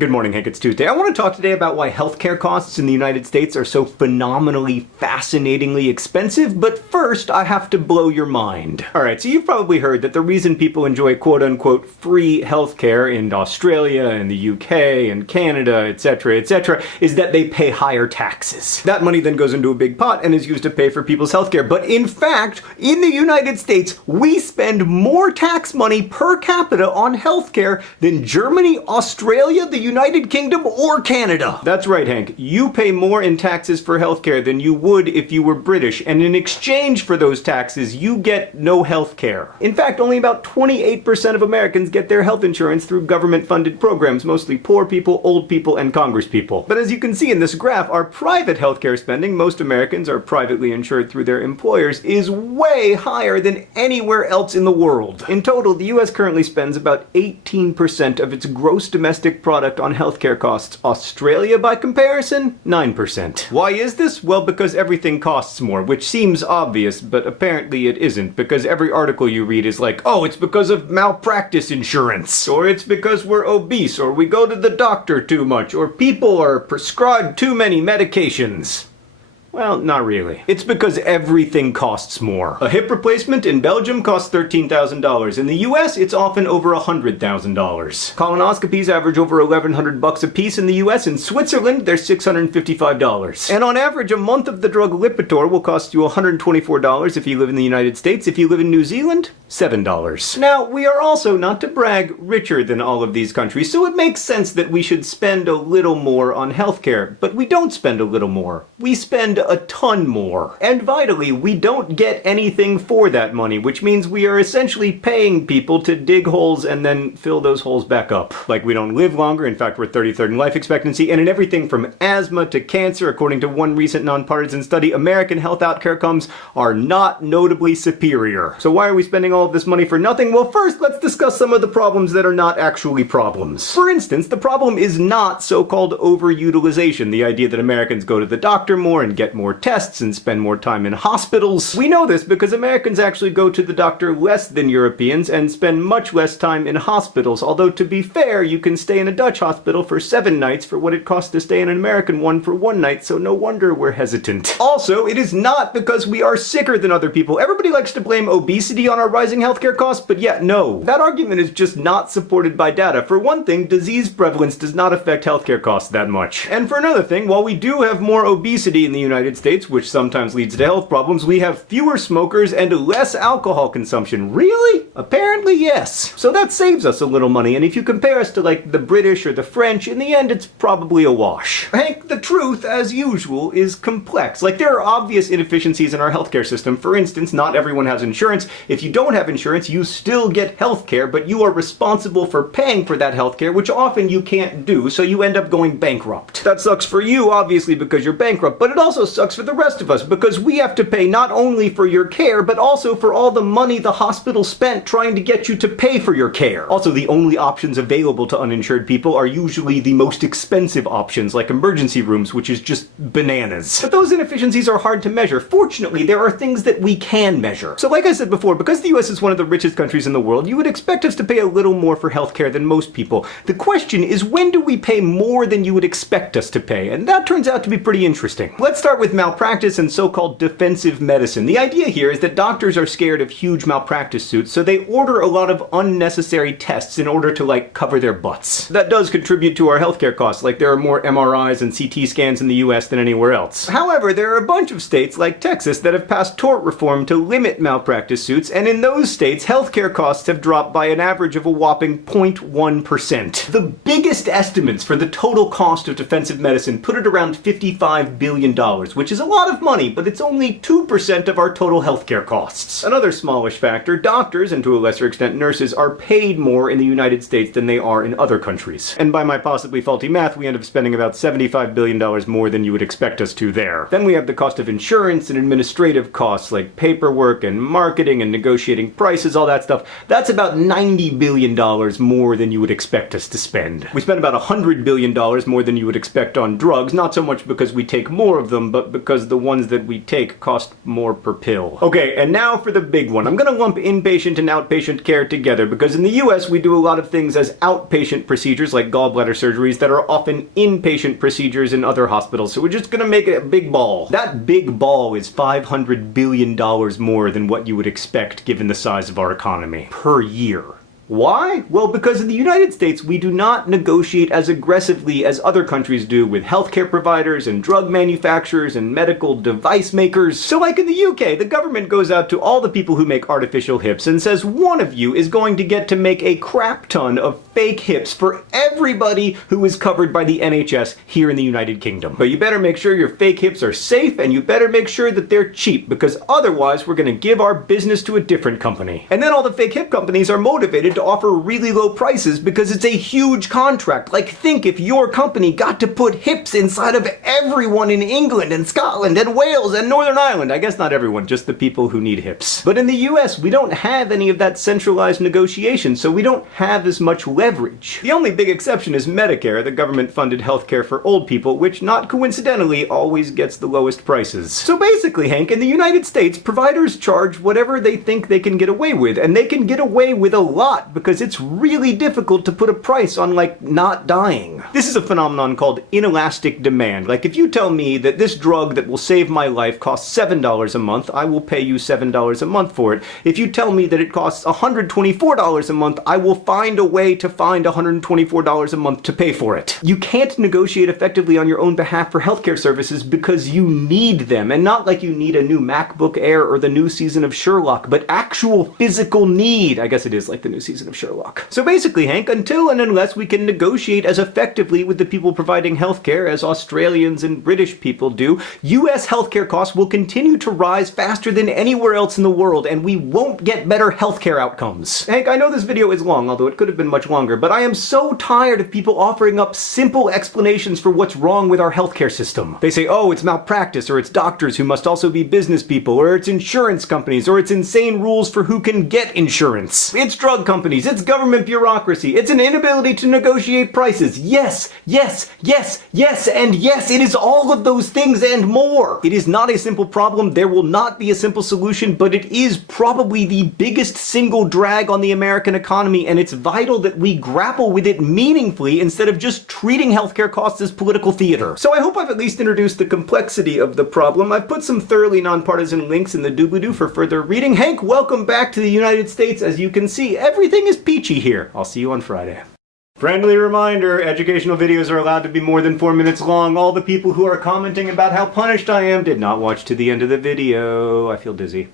Good morning, Hank. It's Tuesday. I want to talk today about why healthcare costs in the United States are so phenomenally, fascinatingly expensive, but first I have to blow your mind. Alright, so you've probably heard that the reason people enjoy quote-unquote free healthcare in Australia and the UK and Canada, etc., is that they pay higher taxes. That money then goes into a big pot and is used to pay for people's healthcare. But in fact, in the United States, we spend more tax money per capita on healthcare than Germany, Australia, the United Kingdom, or Canada. That's right, Hank. You pay more in taxes for healthcare than you would if you were British, and in exchange for those taxes, you get no healthcare. In fact, only about 28% of Americans get their health insurance through government-funded programs, mostly poor people, old people, and congresspeople. But as you can see in this graph, our private healthcare spending, most Americans are privately insured through their employers, is way higher than anywhere else in the world. In total, the US currently spends about 18% of its gross domestic product on healthcare costs. Australia, by comparison, 9%. Why is this? Well, because everything costs more, which seems obvious, but apparently it isn't, because every article you read is like, oh, it's because of malpractice insurance, or it's because we're obese, or we go to the doctor too much, or people are prescribed too many medications. Well, not really. It's because everything costs more. A hip replacement in Belgium costs $13,000. In the US, it's often over $100,000. Colonoscopies average over $1,100 a piece in the US. In Switzerland, they're $655. And on average, a month of the drug Lipitor will cost you $124 if you live in the United States. If you live in New Zealand, $7. Now, we are also, not to brag, richer than all of these countries, so it makes sense that we should spend a little more on healthcare. But we don't spend a little more. We spend a ton more. And vitally, we don't get anything for that money, which means we are essentially paying people to dig holes and then fill those holes back up. Like, we don't live longer, in fact we're 33rd in life expectancy, and in everything from asthma to cancer, according to one recent nonpartisan study, American health outcomes are not notably superior. So why are we spending all of this money for nothing? Well, first, let's discuss some of the problems that are not actually problems. For instance, the problem is not so-called overutilization, the idea that Americans go to the doctor more and get more tests and spend more time in hospitals. We know this because Americans actually go to the doctor less than Europeans and spend much less time in hospitals, although to be fair, you can stay in a Dutch hospital for 7 nights for what it costs to stay in an American one for 1 night, so no wonder we're hesitant. Also, it is not because we are sicker than other people. Everybody likes to blame obesity on our rising healthcare costs, but yeah, no. That argument is just not supported by data. For one thing, disease prevalence does not affect healthcare costs that much. And for another thing, while we do have more obesity in the United States, which sometimes leads to health problems, we have fewer smokers and less alcohol consumption. Really? Apparently, yes. So that saves us a little money, and if you compare us to, like, the British or the French, in the end, it's probably a wash. Hank, the truth, as usual, is complex. Like, there are obvious inefficiencies in our healthcare system. For instance, not everyone has insurance. If you don't have insurance, you still get healthcare, but you are responsible for paying for that healthcare, which often you can't do, so you end up going bankrupt. That sucks for you, obviously, because you're bankrupt, but it also sucks for the rest of us, because we have to pay not only for your care, but also for all the money the hospital spent trying to get you to pay for your care. Also, the only options available to uninsured people are usually the most expensive options, like emergency rooms, which is just bananas. But those inefficiencies are hard to measure. Fortunately, there are things that we can measure. So like I said before, because the US is one of the richest countries in the world, you would expect us to pay a little more for healthcare than most people. The question is, when do we pay more than you would expect us to pay? And that turns out to be pretty interesting. Let's start with malpractice and so-called defensive medicine. The idea here is that doctors are scared of huge malpractice suits, so they order a lot of unnecessary tests in order to, like, cover their butts. That does contribute to our healthcare costs, like there are more MRIs and CT scans in the US than anywhere else. However, there are a bunch of states, like Texas, that have passed tort reform to limit malpractice suits, and in those states, healthcare costs have dropped by an average of a whopping 0.1%. The biggest estimates for the total cost of defensive medicine put it around $55 billion, which is a lot of money, but it's only 2% of our total healthcare costs. Another smallish factor, doctors, and to a lesser extent nurses, are paid more in the United States than they are in other countries. And by my possibly faulty math, we end up spending about $75 billion more than you would expect us to there. Then we have the cost of insurance and administrative costs like paperwork and marketing and negotiating prices, all that stuff. That's about $90 billion more than you would expect us to spend. We spend about $100 billion more than you would expect on drugs, not so much because we take more of them, them, but because the ones that we take cost more per pill. Okay, and now for the big one. I'm gonna lump inpatient and outpatient care together because in the US we do a lot of things as outpatient procedures like gallbladder surgeries that are often inpatient procedures in other hospitals, so we're just gonna make it a big ball. That big ball is $500 billion more than what you would expect given the size of our economy per year. Why? Well, because in the United States, we do not negotiate as aggressively as other countries do with healthcare providers and drug manufacturers and medical device makers. So like in the UK, the government goes out to all the people who make artificial hips and says one of you is going to get to make a crap ton of fake hips for everybody who is covered by the NHS here in the United Kingdom. But you better make sure your fake hips are safe and you better make sure that they're cheap because otherwise we're going to give our business to a different company. And then all the fake hip companies are motivated to offer really low prices because it's a huge contract. Like, think if your company got to put hips inside of everyone in England and Scotland and Wales and Northern Ireland. I guess not everyone, just the people who need hips. But in the US, we don't have any of that centralized negotiation, so we don't have as much leverage. The only big exception is Medicare, the government-funded healthcare for old people, which not coincidentally always gets the lowest prices. So basically, Hank, in the United States, providers charge whatever they think they can get away with, and they can get away with a lot because it's really difficult to put a price on, like, not dying. This is a phenomenon called inelastic demand. Like, if you tell me that this drug that will save my life costs $7 a month, I will pay you $7 a month for it. If you tell me that it costs $124 a month, I will find a way to find $124 a month to pay for it. You can't negotiate effectively on your own behalf for healthcare services because you need them, and not like you need a new MacBook Air or the new season of Sherlock, but actual physical need. I guess it is like the new season of Sherlock. So basically, Hank, until and unless we can negotiate as effectively with the people providing healthcare as Australians and British people do, US healthcare costs will continue to rise faster than anywhere else in the world, and we won't get better healthcare outcomes. Hank, I know this video is long, although it could have been much longer, but I am so tired of people offering up simple explanations for what's wrong with our healthcare system. They say, oh, it's malpractice, or it's doctors who must also be business people, or it's insurance companies, or it's insane rules for who can get insurance. It's drug companies, it's government bureaucracy, it's an inability to negotiate prices. Yes, yes, yes, yes, and yes, it is all of those things and more. It is not a simple problem, there will not be a simple solution, but it is probably the biggest single drag on the American economy, and it's vital that we grapple with it meaningfully instead of just treating healthcare costs as political theater. So I hope I've at least introduced the complexity of the problem. I've put some thoroughly nonpartisan links in the doobly-doo for further reading. Hank, welcome back to the United States. As you can see, everything is peachy here. I'll see you on Friday. Friendly reminder, educational videos are allowed to be more than 4 minutes long. All the people who are commenting about how punished I am did not watch to the end of the video. I feel dizzy.